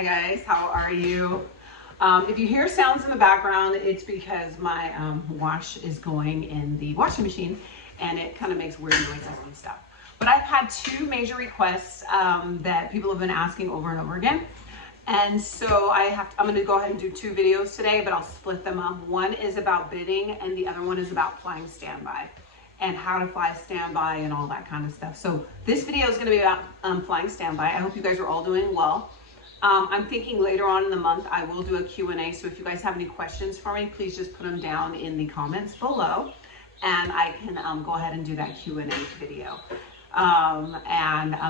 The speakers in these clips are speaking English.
Hi guys, how are you? If you hear sounds in the background, it's because my wash is going in the washing machine and it kind of makes weird noises and stuff. But I've had two major requests that people have been asking over and over again. And so I'm going to go ahead and do two videos today, but I'll split them up. One is about bidding and the other one is about flying standby and how to fly standby and all that kind of stuff. So this video is going to be about flying standby. I hope you guys are all doing well. I'm thinking later on in the month I will do a Q&A, so if you guys have any questions for me, please just put them down in the comments below and I can go ahead and do that Q&A video.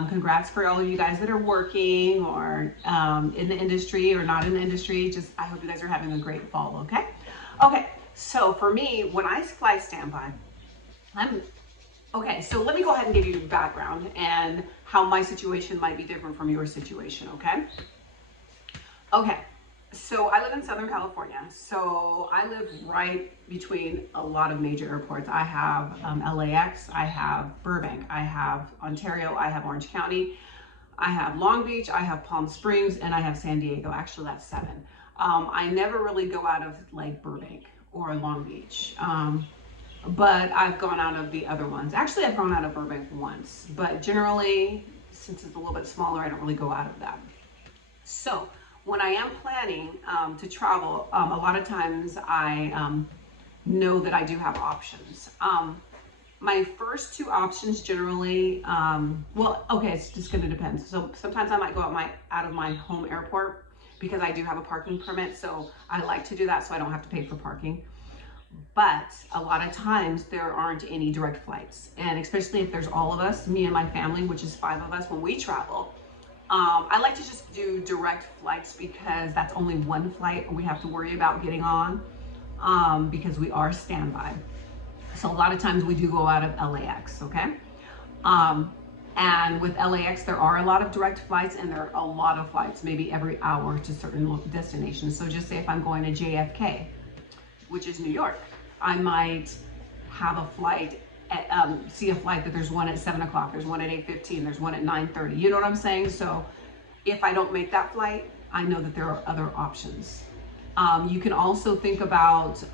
Congrats for all of you guys that are working or in the industry or not in the industry. I hope you guys are having a great fall, okay? Okay, so for me, when I fly standby, so let me go ahead and give you background and how my situation might be different from your situation, okay? Okay, so I live in Southern California. So I live right between a lot of major airports. I have LAX, I have Burbank, I have Ontario, I have Orange County, I have Long Beach, I have Palm Springs, and I have San Diego. Actually, that's 7. I never really go out of like Burbank or Long Beach. But I've gone out of the other ones. Actually, I've gone out of Burbank once, but generally, since it's a little bit smaller, I don't really go out of that. So when I am planning to travel, a lot of times I know that I do have options. My first two options generally, it's just gonna depend. So sometimes I might go out of my home airport because I do have a parking permit, so I like to do that so I don't have to pay for parking. But a lot of times there aren't any direct flights, and especially if there's all of us, me and my family, which is 5 of us, when we travel, I like to just do direct flights because that's only one flight we have to worry about getting on because we are standby. So a lot of times we do go out of LAX, okay? And with LAX, there are a lot of direct flights and there are a lot of flights, maybe every hour to certain destinations. So just say if I'm going to JFK, which is New York, I might have a flight see a flight that there's one at 7 o'clock, there's one at 8:15, there's one at 9:30. You know what I'm saying? So if I don't make that flight, I know that there are other options. You can also think about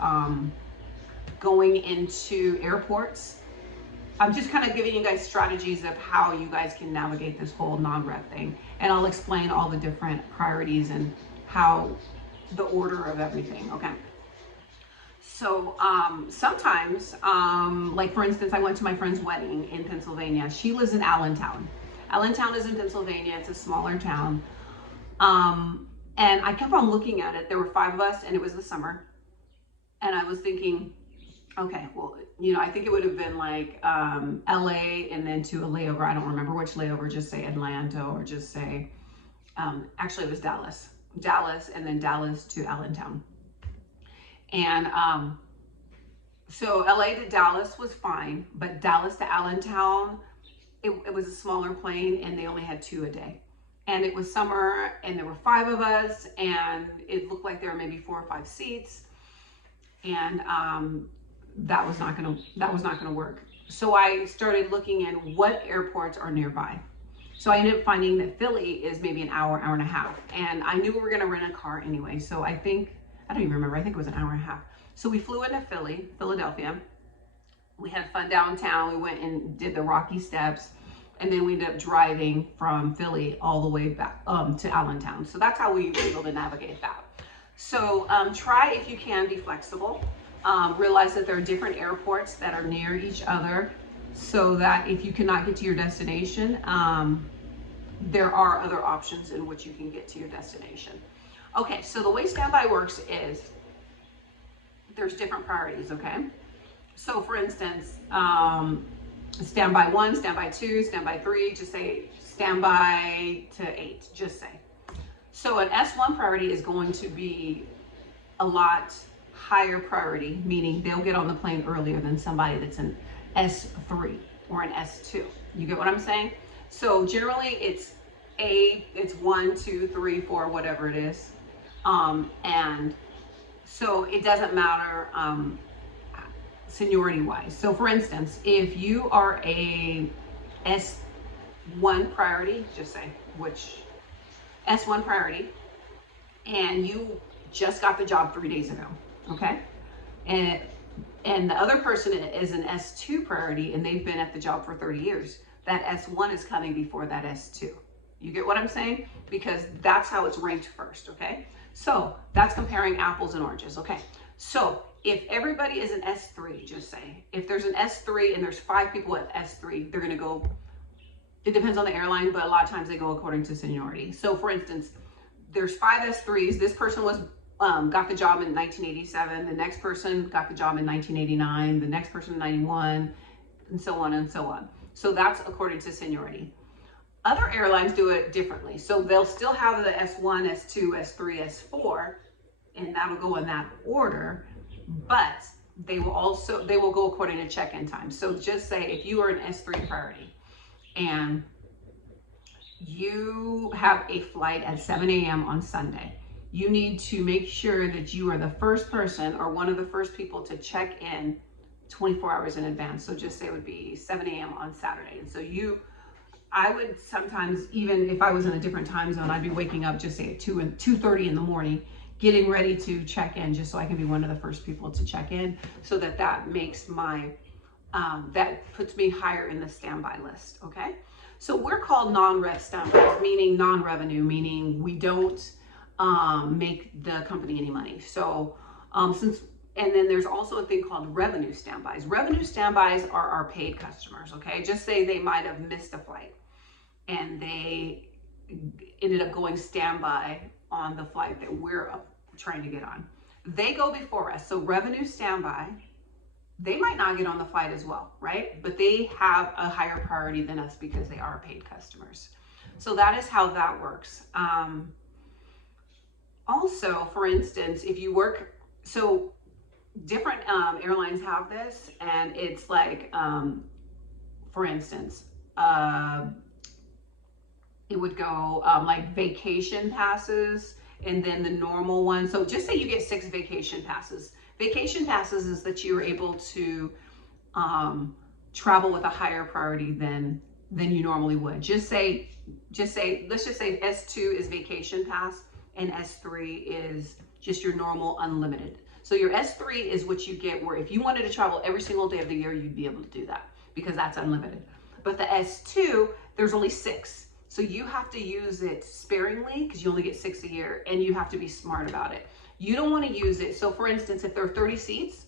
going into airports. I'm just kind of giving you guys strategies of how you guys can navigate this whole non-rev thing. And I'll explain all the different priorities and how the order of everything, okay? So sometimes, like for instance, I went to my friend's wedding in Pennsylvania. She lives in Allentown. Allentown is in Pennsylvania. It's a smaller town. And I kept on looking at it. There were 5 of us and it was the summer. And I was thinking, okay, well, you know, I think it would have been like LA and then to a layover. I don't remember which layover, just say Atlanta or just say, actually it was Dallas. Dallas and then Dallas to Allentown. And so LA to Dallas was fine, but Dallas to Allentown, it was a smaller plane and they only had 2 a day. And it was summer and there were 5 of us and it looked like there were maybe 4 or 5 seats. And that was not gonna work. So I started looking at what airports are nearby. So I ended up finding that Philly is maybe an hour, hour and a half. And I knew we were gonna rent a car anyway. So I don't even remember, I think it was an hour and a half. So we flew into Philadelphia. We had fun downtown. We went and did the Rocky Steps. And then we ended up driving from Philly all the way back to Allentown. So that's how we were able to navigate that. So try, if you can, be flexible. Realize that there are different airports that are near each other so that if you cannot get to your destination, there are other options in which you can get to your destination. Okay, so the way standby works is there's different priorities, okay? So for instance, standby 1, standby 2, standby 3, just say standby to 8, just say. So an S1 priority is going to be a lot higher priority, meaning they'll get on the plane earlier than somebody that's an S3 or an S2. You get what I'm saying? So generally it's 1, 2, 3, 4, whatever it is. And so it doesn't matter seniority wise. So for instance, if you are a S1 priority, just say which S1 priority, and you just got the job 3 days ago, okay? And the other person is an S2 priority and they've been at the job for 30 years. That S1 is coming before that S2. You get what I'm saying? Because that's how it's ranked first, okay? So that's comparing apples and oranges, okay? So if everybody is an S3, just say, if there's an S3 and there's 5 people at S3, they're gonna go, it depends on the airline, but a lot of times they go according to seniority. So for instance, there's 5 S3s, this person was got the job in 1987, the next person got the job in 1989, the next person in 91, and so on and so on. So that's according to seniority. Other airlines do it differently. So they'll still have the S1, S2, S3, S4, and that'll go in that order, but they will go according to check-in time. So just say if you are an S3 priority and you have a flight at 7 a.m. on Sunday, you need to make sure that you are the first person or one of the first people to check in 24 hours in advance. So just say it would be 7 a.m. on Saturday. And so I would sometimes, even if I was in a different time zone, I'd be waking up just say at 2:30 in the morning, getting ready to check in just so I can be one of the first people to check in, so that makes my, that puts me higher in the standby list, okay? So we're called non-rev standbys, meaning non-revenue, meaning we don't make the company any money. So and then there's also a thing called revenue standbys. Revenue standbys are our paid customers, okay? Just say they might have missed a flight and they ended up going standby on the flight that we're trying to get on. They go before us. So revenue standby, they might not get on the flight as well, right? But they have a higher priority than us because they are paid customers. So that is how that works. Also, for instance, if you work, so different airlines have this, and it's like, for instance, it would go like vacation passes and then the normal one. So just say you get 6 vacation passes. Vacation passes is that you're able to travel with a higher priority than you normally would. Let's just say S2 is vacation pass and S3 is just your normal unlimited. So your S3 is what you get where if you wanted to travel every single day of the year, you'd be able to do that because that's unlimited. But the S2, there's only 6. So you have to use it sparingly because you only get 6 a year, and you have to be smart about it. You don't want to use it. So for instance, if there are 30 seats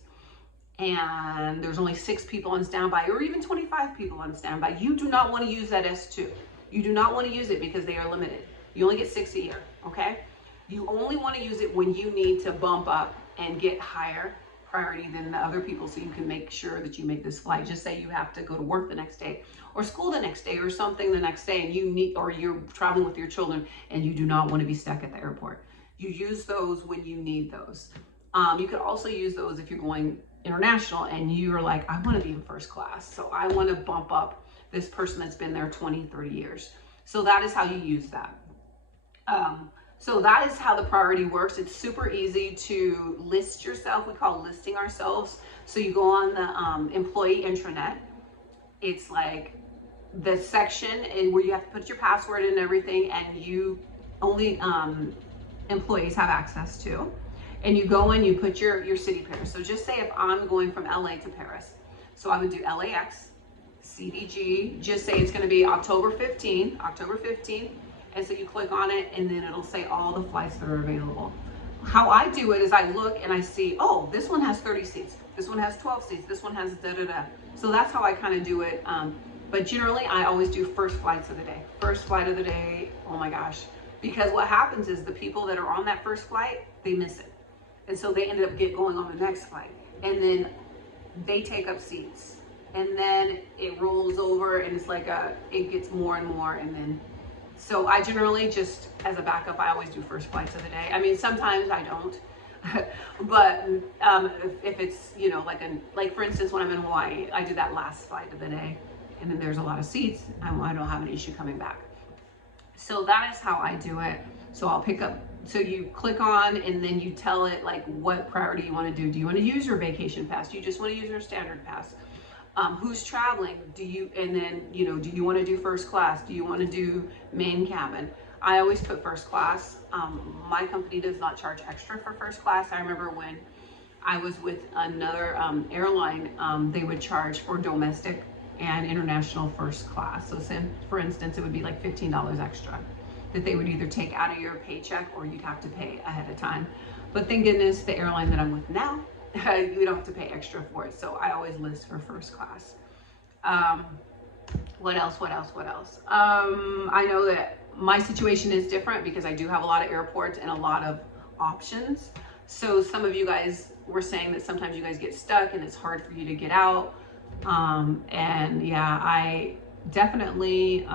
and there's only 6 people on standby or even 25 people on standby, you do not want to use that S2. You do not want to use it because they are limited. You only get 6 a year, okay? You only want to use it when you need to bump up and get higher priority than the other people so you can make sure that you make this flight. Just say you have to go to work the next day or school the next day or something the next day, and you need, or you're traveling with your children and you do not want to be stuck at the airport. You use those when you need those. You could also use those if you're going international and you're like, I want to be in first class, so I want to bump up this person that's been there 20, 30 years. So that is how you use that. So that is how the priority works. It's super easy to list yourself. We call listing ourselves. So you go on the employee intranet. It's like the section where you have to put your password and everything, and you only employees have access to. And you go in, you put your city pairs. So just say if I'm going from LA to Paris, so I would do LAX, CDG, just say it's going to be October 15th. And so you click on it and then it'll say all the flights that are available. How I do it is I look and I see, oh, this one has 30 seats. This one has 12 seats. This one has da-da-da. So that's how I kind of do it. But generally, I always do first flights of the day. First flight of the day, oh my gosh. Because what happens is the people that are on that first flight, they miss it. And so they ended up going on the next flight. And then they take up seats. And then it rolls over and it's like it gets more and more, and then so I generally just, as a backup, I always do first flights of the day. I mean, sometimes I don't, but if it's, you know, like for instance, when I'm in Hawaii, I do that last flight of the day, and then there's a lot of seats, and I don't have an issue coming back. So that is how I do it. So I'll pick up, so you click on, and then you tell it like what priority you want to do. Do you want to use your vacation pass? Do you just want to use your standard pass? Who's traveling? And then, you know, do you want to do first class? Do you want to do main cabin? I always put first class. My company does not charge extra for first class. I remember when I was with another airline, they would charge for domestic and international first class. So for instance, it would be like $15 extra that they would either take out of your paycheck or you'd have to pay ahead of time. But thank goodness the airline that I'm with now, you don't have to pay extra for it. So I always list for first class. What else? I know that my situation is different because I do have a lot of airports and a lot of options. So some of you guys were saying that sometimes you guys get stuck and it's hard for you to get out. And yeah, I definitely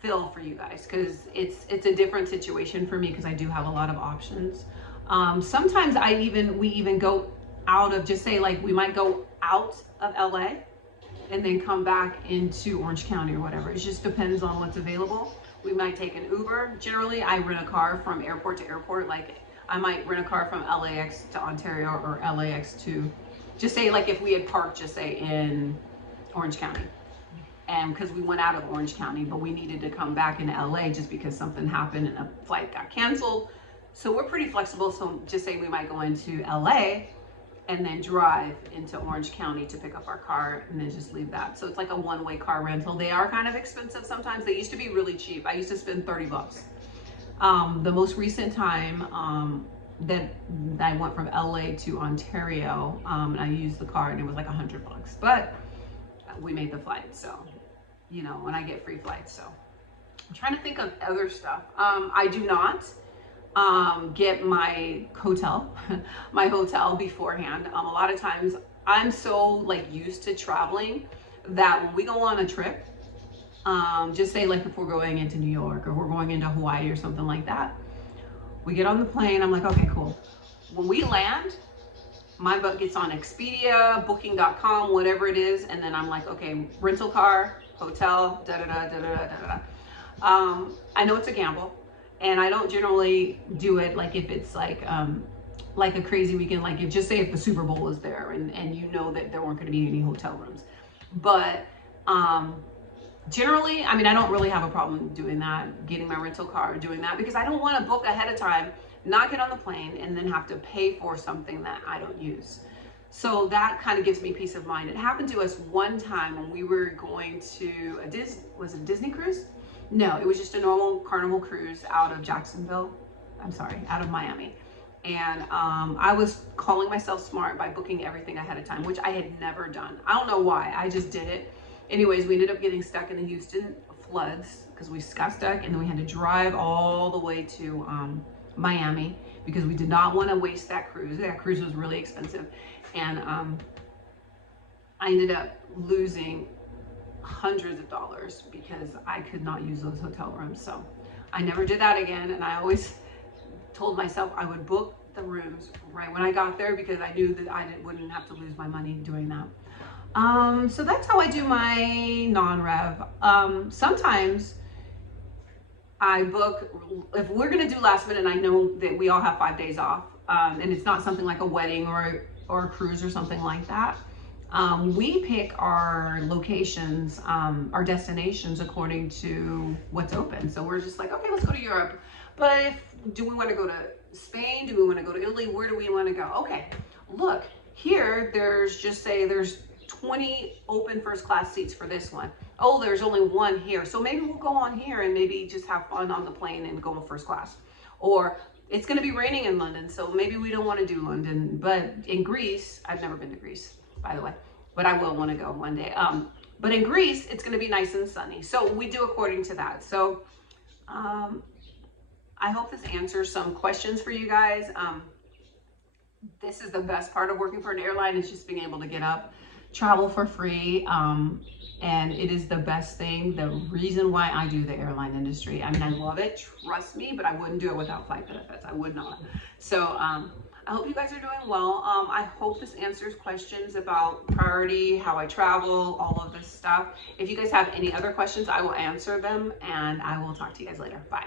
feel for you guys because it's a different situation for me because I do have a lot of options. Sometimes we even go out of, just say like we might go out of LA and then come back into Orange County or whatever. It just depends on what's available. We might take an Uber. Generally, I rent a car from airport to airport. Like I might rent a car from LAX to Ontario or LAX to, just say like if we had parked, just say in Orange County. And because we went out of Orange County, but we needed to come back into LA just because something happened and a flight got canceled. So we're pretty flexible. So just say we might go into LA and then drive into Orange County to pick up our car and then just leave that. So it's like a one-way car rental. They are kind of expensive sometimes. They used to be really cheap. I used to spend 30 bucks. The most recent time that I went from LA to Ontario, and I used the car and it was like 100 bucks, but we made the flight. So, you know, when I get free flights. So I'm trying to think of other stuff. I do not get my hotel beforehand. A lot of times I'm so like used to traveling that when we go on a trip, just say like if we're going into New York or we're going into Hawaii or something like that, we get on the plane. I'm like, okay, cool. When we land, my book gets on Expedia, Booking.com, whatever it is, and then I'm like, okay, rental car, hotel, I know it's a gamble. And I don't generally do it like if it's like a crazy weekend, like if just say if the Super Bowl was there and you know that there weren't going to be any hotel rooms. But generally, I mean, I don't really have a problem doing that, getting my rental car, doing that, because I don't want to book ahead of time, not get on the plane, and then have to pay for something that I don't use. So that kind of gives me peace of mind. It happened to us one time when we were going to was it a Disney cruise? No, it was just a normal Carnival cruise out of out of Miami. And I was calling myself smart by booking everything ahead of time, which I had never done. I don't know why, I just did it. Anyways, we ended up getting stuck in the Houston floods because we got stuck, and then we had to drive all the way to Miami because we did not want to waste that cruise. That cruise was really expensive. And I ended up losing hundreds of dollars because I could not use those hotel rooms. So I never did that again. And I always told myself I would book the rooms right when I got there because I knew that I wouldn't have to lose my money doing that. So that's how I do my non-rev. Sometimes I book, if we're gonna do last minute, and I know that we all have 5 days off, and it's not something like a wedding or a cruise or something like that. We pick our locations, our destinations according to what's open. So we're just like, okay, let's go to Europe. But do we want to go to Spain? Do we want to go to Italy? Where do we want to go? Okay, look, here there's 20 open first class seats for this one. Oh, there's only one here. So maybe we'll go on here and maybe just have fun on the plane and go in first class. Or it's going to be raining in London, so maybe we don't want to do London. But in Greece, I've never been to Greece, by the way, but I will want to go one day. But in Greece, it's going to be nice and sunny. So we do according to that. So I hope this answers some questions for you guys. This is the best part of working for an airline, is just being able to get up, travel for free, and it is the best thing, the reason why I do the airline industry. I mean, I love it, trust me, but I wouldn't do it without flight benefits. I would not. So I hope you guys are doing well. I hope this answers questions about priority, how I travel, all of this stuff. If you guys have any other questions, I will answer them, and I will talk to you guys later. Bye.